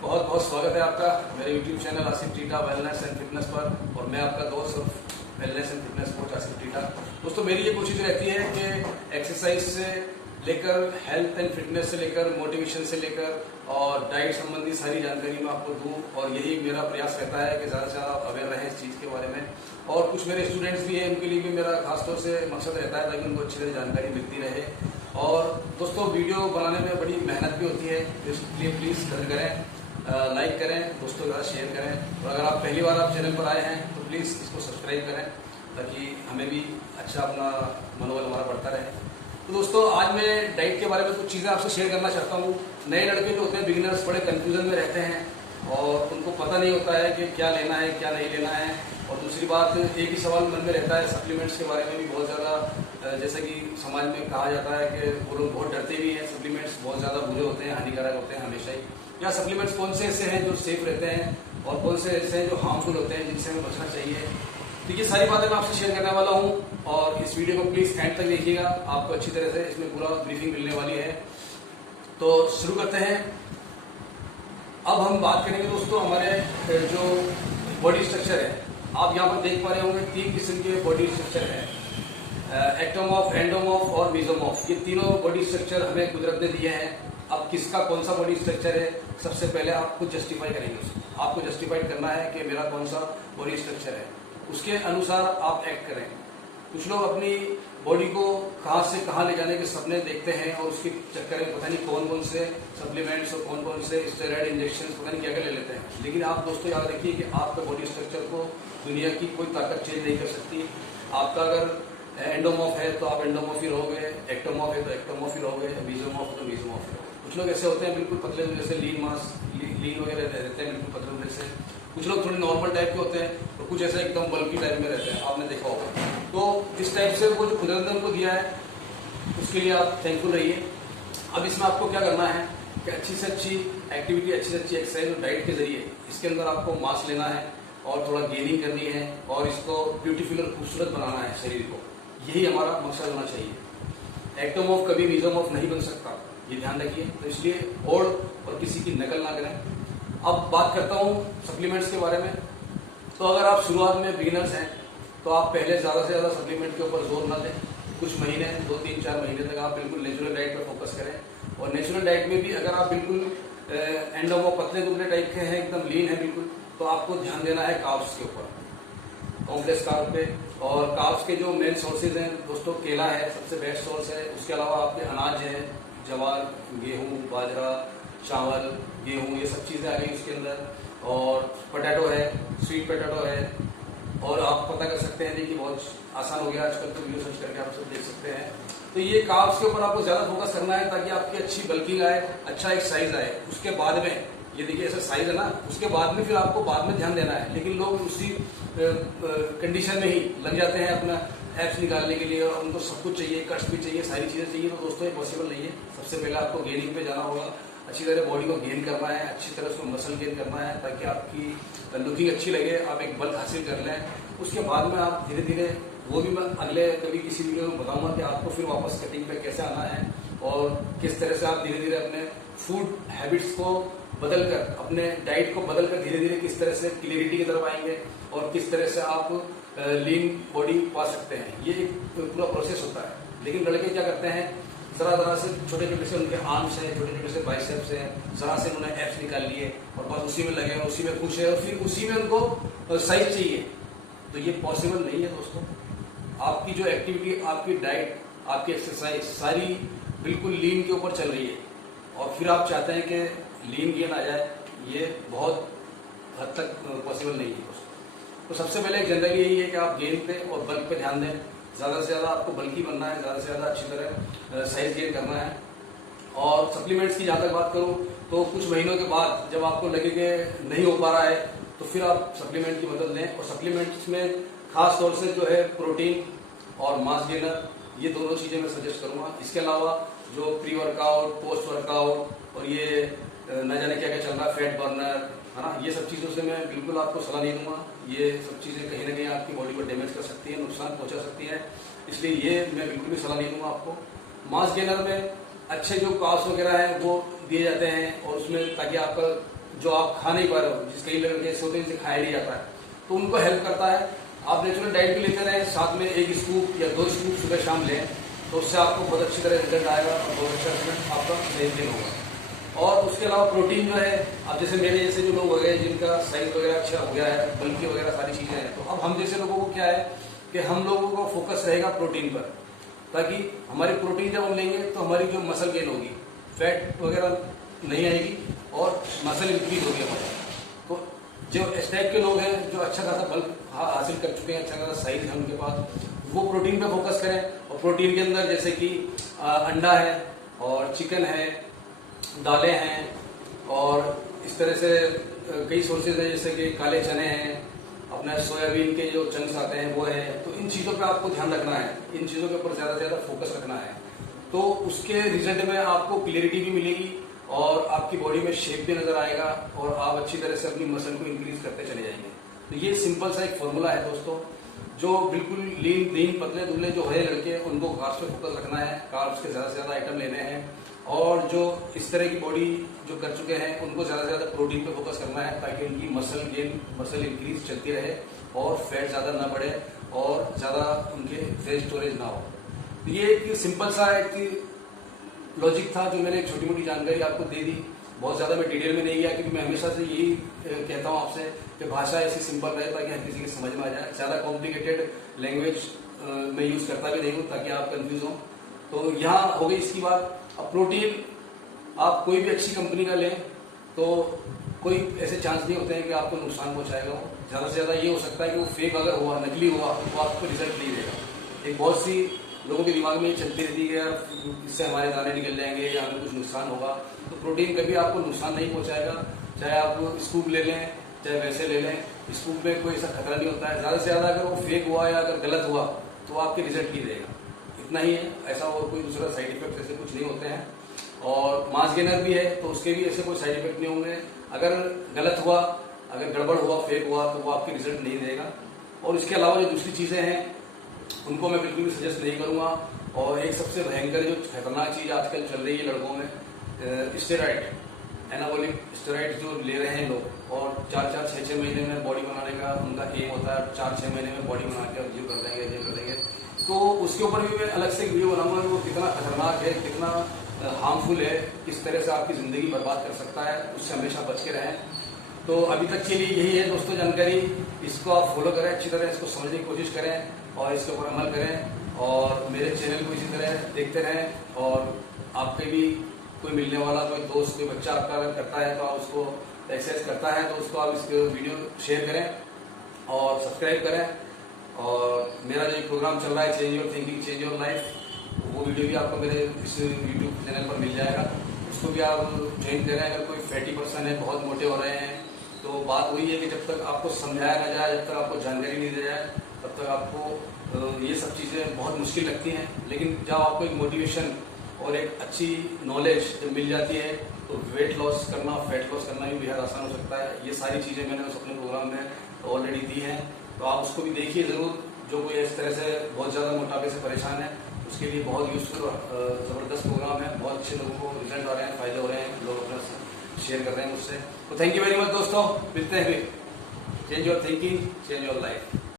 बहुत बहुत स्वागत है आपका मेरे YouTube channel Asif theta wellness and fitness पर। और मैं आपका दोस्त और wellness and fitness coach Asif theta. दोस्तों, मेरी ये कोशिश रहती है कि एक्सरसाइज से लेकर हेल्थ एंड फिटनेस से लेकर मोटिवेशन से लेकर और डाइट संबंधी सारी जानकारी मैं आपको दूं। और यही मेरा प्रयास रहता है कि ज़्यादा से ज़्यादा अवेयर रहें इस चीज़ के बारे में। और कुछ मेरे स्टूडेंट्स भी हैं, उनके लिए भी मेरा खासतौर से मकसद रहता है ताकि उनको अच्छी तरह जानकारी मिलती रहे। और दोस्तों, वीडियो बनाने में बड़ी मेहनत भी होती है, इसलिए प्लीज़ करें, लाइक करें, दोस्तों के साथ शेयर करें। और अगर आप पहली बार आप चैनल पर आए हैं तो प्लीज़ इसको सब्सक्राइब करें ताकि हमें भी अच्छा अपना मनोबल हमारा बढ़ता रहे। तो दोस्तों, आज मैं डाइट के बारे में कुछ चीज़ें आपसे शेयर करना चाहता हूँ। नए लड़के जो होते हैं, बिगिनर्स, बड़े कन्फ्यूजन में रहते हैं और उनको पता नहीं होता है कि क्या लेना है क्या नहीं लेना है। और दूसरी बात, एक ही सवाल मन में रहता है सप्लीमेंट्स के बारे में भी बहुत ज़्यादा, जैसे कि समाज में कहा जाता है कि वो लोग बहुत डरते भी हैं, सप्लीमेंट्स बहुत ज़्यादा बुरे होते हैं, हानिकारक होते हैं हमेशा ही। या सप्लीमेंट्स कौन से ऐसे हैं जो सेफ रहते हैं और कौन से ऐसे हैं जो हार्मफुल होते हैं जिनसे हमें बचना चाहिए। तो ये सारी बातें मैं आपसे शेयर करने वाला हूँ और इस वीडियो को प्लीज़ एंड तक देखिएगा, आपको अच्छी तरह से इसमें पूरा ब्रीफिंग मिलने वाली है। तो शुरू करते हैं। अब हम बात करेंगे दोस्तों हमारे जो बॉडी स्ट्रक्चर है। आप यहाँ पर देख पा रहे होंगे 3 किस्म के बॉडी स्ट्रक्चर है, एक्टोमॉर्फ, एंडोमॉर्फ और मेसोमॉर्फ। ये तीनों बॉडी स्ट्रक्चर हमें कुदरत ने दिए हैं। अब किसका कौन सा बॉडी स्ट्रक्चर है, सबसे पहले आपको जस्टिफाई करेंगे उसको। आपको जस्टिफाई करना है कि मेरा कौन सा बॉडी स्ट्रक्चर है, उसके अनुसार आप एक्ट करें। कुछ लोग अपनी बॉडी को कहाँ से कहाँ ले जाने के सपने देखते हैं और उसके चक्कर में पता नहीं कौन कौन से सप्लीमेंट्स और कौन कौन से स्टेरॉइड इंजेक्शन पता नहीं क्या क्या ले लेते हैं। लेकिन आप दोस्तों याद रखिए कि आपके बॉडी स्ट्रक्चर को दुनिया की कोई ताकत चेंज नहीं कर सकती। आपका अगर एंडोमॉर्फ है तो आप एंडोमॉर्फ ही रहोगे, एक्टोमॉर्फ है तो एक्टोमॉर्फ ही रहोगे, मेसोमॉर्फ है तो मेसोमॉर्फ ही रहोगे। कुछ लोग ऐसे होते हैं बिल्कुल पतले, जैसे लीन वगैरह रहते हैं बिल्कुल पतले होने से। कुछ लोग थोड़े नॉर्मल टाइप के होते हैं और कुछ ऐसे एकदम बल्की टाइप में रहते हैं, आपने देखा होगा। तो इस टाइप से वो जो कुदरत ने उनको दिया है उसके लिए आप थैंकफुल रहिए। अब इसमें आपको क्या करना है कि अच्छी से अच्छी एक्टिविटी, अच्छी से अच्छी एक्सरसाइज और डाइट के जरिए इसके अंदर आपको मास लेना है और थोड़ा गेनिंग करनी है और इसको ब्यूटीफुल और खूबसूरत बनाना है शरीर को। यही हमारा मकसद होना चाहिए। एक्टोमॉर्फ कभी मेसोमॉर्फ नहीं बन सकता, ये ध्यान रखिए। तो इसलिए होड़ और किसी की नकल ना करें। अब बात करता हूँ सप्लीमेंट्स के बारे में। तो अगर आप शुरुआत में बिगिनर्स हैं तो आप पहले ज़्यादा से ज़्यादा सप्लीमेंट के ऊपर जोर ना दें। कुछ महीने, 2, 3, 4 महीने तक आप बिल्कुल नेचुरल डाइट पर फोकस करें। और नेचुरल डाइट में भी अगर आप बिल्कुल एंडोमो पतले दुबले टाइप के हैं, एकदम लीन है बिल्कुल, तो आपको ध्यान देना है कार्ब्स के ऊपर, कॉम्प्लेक्स कार्ब पे। और कार्ब्स के जो मेन सोर्सेज हैं दोस्तों, केला है सबसे बेस्ट सोर्स है। उसके अलावा आपके अनाज है, जवार, गेहूँ, बाजरा, चावल, गेहूँ, ये सब चीज़ें आ गई उसके अंदर। और पोटैटो है, स्वीट पोटैटो है। और आप पता कर सकते हैं कि बहुत आसान हो गया आजकल, तो वीडियो सर्च करके आप सब देख सकते हैं। तो ये कार्ब्स के ऊपर आपको ज़्यादा फोकस करना है ताकि आपकी अच्छी बल्किंग आए, अच्छा एक साइज आए। उसके बाद में ये देखिए ऐसा साइज है ना, उसके बाद में फिर आपको बाद में ध्यान देना है। लेकिन लोग उसी कंडीशन में ही लग जाते हैं अपना एप्स निकालने के लिए और उनको सब कुछ चाहिए, कट्स भी चाहिए, सारी चीज़ें चाहिए। तो दोस्तों ये पॉसिबल नहीं है। सबसे पहले आपको गेनिंग पे जाना होगा, अच्छी तरह बॉडी को गेन करना है, अच्छी तरह उसको मसल गेन करना है ताकि आपकी लुकिंग अच्छी लगे, आप एक बल्क हासिल कर लें। उसके बाद में आप धीरे धीरे, वो भी मैं अगले कभी किसी वीडियो में बताऊंगा कि आपको फिर वापस कटिंग पे कैसे आना है और किस तरह से आप धीरे धीरे अपने फूड हैबिट्स को बदलकर, अपने डाइट को बदलकर धीरे धीरे किस तरह से क्लियरिटी की तरफ आएंगे और किस तरह से आप लीन बॉडी पा सकते हैं। ये एक पूरा प्रोसेस होता है। लेकिन लड़के क्या करते हैं, जरा से छोटे छोटे से उनके आर्म्स हैं, छोटे छोटे से बाइसेप्स हैं, जरा से उन्होंने एप्स निकाल लिए और बस उसी में लगे, उसी में खुश है और फिर उसी में उनको साइज चाहिए। तो ये पॉसिबल नहीं है दोस्तों। आपकी जो एक्टिविटी, आपकी डाइट, आपकी एक्सरसाइज सारी बिल्कुल लीन के ऊपर चल रही है और फिर आप चाहते हैं कि लीन गेन आ जाए, ये बहुत हद तक पॉसिबल नहीं है दोस्तों। तो सबसे पहले जनरली यही है कि आप गेन पे और बल्क पे ध्यान दें। ज़्यादा से ज़्यादा आपको बल्कि बनना है, ज़्यादा से ज़्यादा अच्छी तरह साइज गेन करना है। और सप्लीमेंट्स की जहाँ तक बात करूँ तो कुछ महीनों के बाद जब आपको लगे कि नहीं हो पा रहा है तो फिर आप सप्लीमेंट की मदद लें। और सप्लीमेंट्स में खास तौर से जो है प्रोटीन और मास गेनर, ये दोनों चीज़ें मैं सजेस्ट करूँगा। इसके अलावा जो प्री वर्कआउट, पोस्ट वर्कआउट और ये न जाने क्या क्या चल रहा है, फैट बर्नर है ना, ये सब चीज़ों से मैं बिल्कुल आपको सलाह नहीं दूंगा। ये सब चीज़ें कहीं ना कहीं आपकी बॉडी को डैमेज कर सकती है, नुकसान पहुंचा सकती है, इसलिए ये मैं बिल्कुल भी सलाह नहीं दूंगा आपको। मास गेनर में अच्छे जो कार्ब्स वगैरह हैं वो दिए जाते हैं और उसमें ताकि आपका जो आप खा नहीं पा रहे हो, जिस कई लड़के ऐसे होते हैं जिसे खाया नहीं जाता है, तो उनको हेल्प करता है। आप नेचुरल डाइट भी लेते रहें, साथ में 1 स्कूप या 2 स्कूप सुबह शाम लें, तो उससे आपको बहुत अच्छी तरह रिजल्ट आएगा और बहुत अच्छा रिजल्ट आपका मेंटेन होगा। और उसके अलावा प्रोटीन जो है, अब जैसे मेरे जैसे जो लोग हो गए जिनका साइज वगैरह अच्छा हो गया है, बल्कि वगैरह सारी चीज़ें हैं, तो अब हम जैसे लोगों को क्या है कि हम लोगों का फोकस रहेगा प्रोटीन पर, ताकि हमारी प्रोटीन जब हम लेंगे तो हमारी जो मसल गेन होगी, फैट वगैरह नहीं आएगी और मसल इंक्रीज होगी हमारी। तो जो इस टाइप के लोग हैं जो अच्छा खासा बल्क हासिल कर चुके हैं, अच्छा खासा साइज है उनके पास, वो प्रोटीन पे फोकस करें। और प्रोटीन के अंदर जैसे कि अंडा है और चिकन है, दालें हैं, और इस तरह से कई सोर्सेज हैं, जैसे कि काले चने हैं, अपना सोयाबीन के जो चंक्स आते हैं वो है। तो इन चीज़ों पे आपको ध्यान रखना है, इन चीज़ों के ऊपर ज़्यादा से ज़्यादा फोकस रखना है, तो उसके रिजल्ट में आपको क्लियरिटी भी मिलेगी और आपकी बॉडी में शेप भी नजर आएगा और आप अच्छी तरह से अपनी मसल को इंक्रीज करते चले जाएंगे। तो ये सिंपल सा एक फॉर्मूला है दोस्तों, जो बिल्कुल लीन पतले दुबले जो है लड़के, उनको कार्ब्स पे फोकस रखना है, कार्ब्स के ज़्यादा से ज़्यादा आइटम लेने हैं, और जो इस तरह की बॉडी जो कर चुके हैं उनको ज़्यादा से ज़्यादा प्रोटीन पे फोकस करना है, ताकि उनकी मसल गेन, मसल इंक्रीज चलती रहे और फैट ज़्यादा ना बढ़े और ज़्यादा उनके फेट स्टोरेज ना हो। तो ये एक सिंपल सा एक लॉजिक था जो मैंने एक छोटी मोटी जानकारी आपको दे दी। बहुत ज़्यादा मैं डिटेल में नहीं गया, क्योंकि मैं हमेशा से यही कहता हूँ आपसे कि भाषा ऐसी सिंपल रहे ताकि हर किसी के समझ में आ जाए। ज़्यादा कॉम्प्लिकेटेड लैंग्वेज मैं यूज़ करता भी नहीं हूँ ताकि आप कंफ्यूज हो। तो यहाँ हो गई इसकी बात। अब प्रोटीन आप कोई भी अच्छी कंपनी का लें तो कोई ऐसे चांस नहीं होते हैं कि आपको नुकसान पहुँचाएगा वो। ज़्यादा से ज़्यादा ये हो सकता है कि वो फेक अगर हुआ, नकली हुआ, तो आपको रिजल्ट नहीं देगा। एक बहुत सी लोगों के दिमाग में ये चलती रहती है कि इससे हमारे दाने निकल जाएंगे या हमें कुछ नुकसान होगा। तो प्रोटीन कभी आपको नुकसान नहीं पहुंचाएगा, चाहे आप स्कूप ले लें चाहे वैसे ले लें, स्कूप में कोई ऐसा खतरा नहीं होता है। ज़्यादा से ज़्यादा अगर वो फेक हुआ या अगर गलत हुआ तो आपके रिजल्ट नहीं देगा, इतना ही है। ऐसा और कोई दूसरा साइड इफेक्ट ऐसे कुछ नहीं होते हैं। और मास गेनर भी है तो उसके भी ऐसे कोई साइड इफेक्ट नहीं होंगे। अगर गलत हुआ, अगर गड़बड़ हुआ, फेक हुआ, तो वो आपके रिजल्ट नहीं देगा। और इसके अलावा जो दूसरी चीज़ें हैं उनको मैं बिल्कुल भी सजेस्ट नहीं करूँगा। और एक सबसे भयंकर जो खतरनाक चीज़ आजकल चल रही है लड़कों में, स्टेरॉइड, एनाबॉलिक स्टेरॉइड जो ले रहे हैं लोग, और 4-4, 6-6 महीने में बॉडी बनाने का उनका एम होता है, 4-6 महीने में बॉडी बना के जिम कर देंगे, जिम कर देंगे। तो उसके ऊपर भी मैं अलग से एक वीडियो बनाऊंगा कि वो कितना खतरनाक है, कितना हार्मफुल है, किस तरह से आपकी ज़िंदगी बर्बाद कर सकता है। उससे हमेशा बच के रहें। तो अभी तक के लिए यही है दोस्तों जानकारी। इसको आप फॉलो करें, अच्छी तरह इसको समझने की कोशिश करें और इसके ऊपर अमल करें। और मेरे चैनल को इसी तरह देखते रहें। और आपके भी कोई मिलने वाला, कोई दोस्त, कोई बच्चा आपका अगर करता है तो आप उसको एक्सरसाइज करता है तो उसको आप इस वीडियो शेयर करें और सब्सक्राइब करें। और मेरा जो प्रोग्राम चल रहा है change your thinking change your life, वो वीडियो भी आपको मेरे इस यूट्यूब चैनल पर मिल जाएगा, उसको भी आप ज्वाइन करें। अगर कोई फैटी पर्सन है, बहुत मोटे हो रहे हैं, तो बात वही है कि जब तक आपको समझाया ना जाए, जब तक आपको जानकारी नहीं दी जाए, तब तक आपको ये सब चीज़ें बहुत मुश्किल लगती हैं। लेकिन जब आपको एक मोटिवेशन और एक अच्छी नॉलेज जब मिल जाती है तो वेट लॉस करना, फैट लॉस करना भी बेहद आसान हो सकता है। ये सारी चीज़ें मैंने उस अपने प्रोग्राम में ऑलरेडी दी हैं, तो आप उसको भी देखिए ज़रूर। जो कोई इस तरह से बहुत ज़्यादा मोटापे से परेशान है, उसके लिए बहुत यूजफुल ज़बरदस्त प्रोग्राम है। बहुत अच्छे लोगों को रिजल्ट आ रहे हैं, फ़ायदे हो रहे हैं, लोग अपना शेयर कर रहे हैं मुझसे। तो थैंक यू वेरी मच दोस्तों, मिलते हैं फिर। Change your thinking change your life.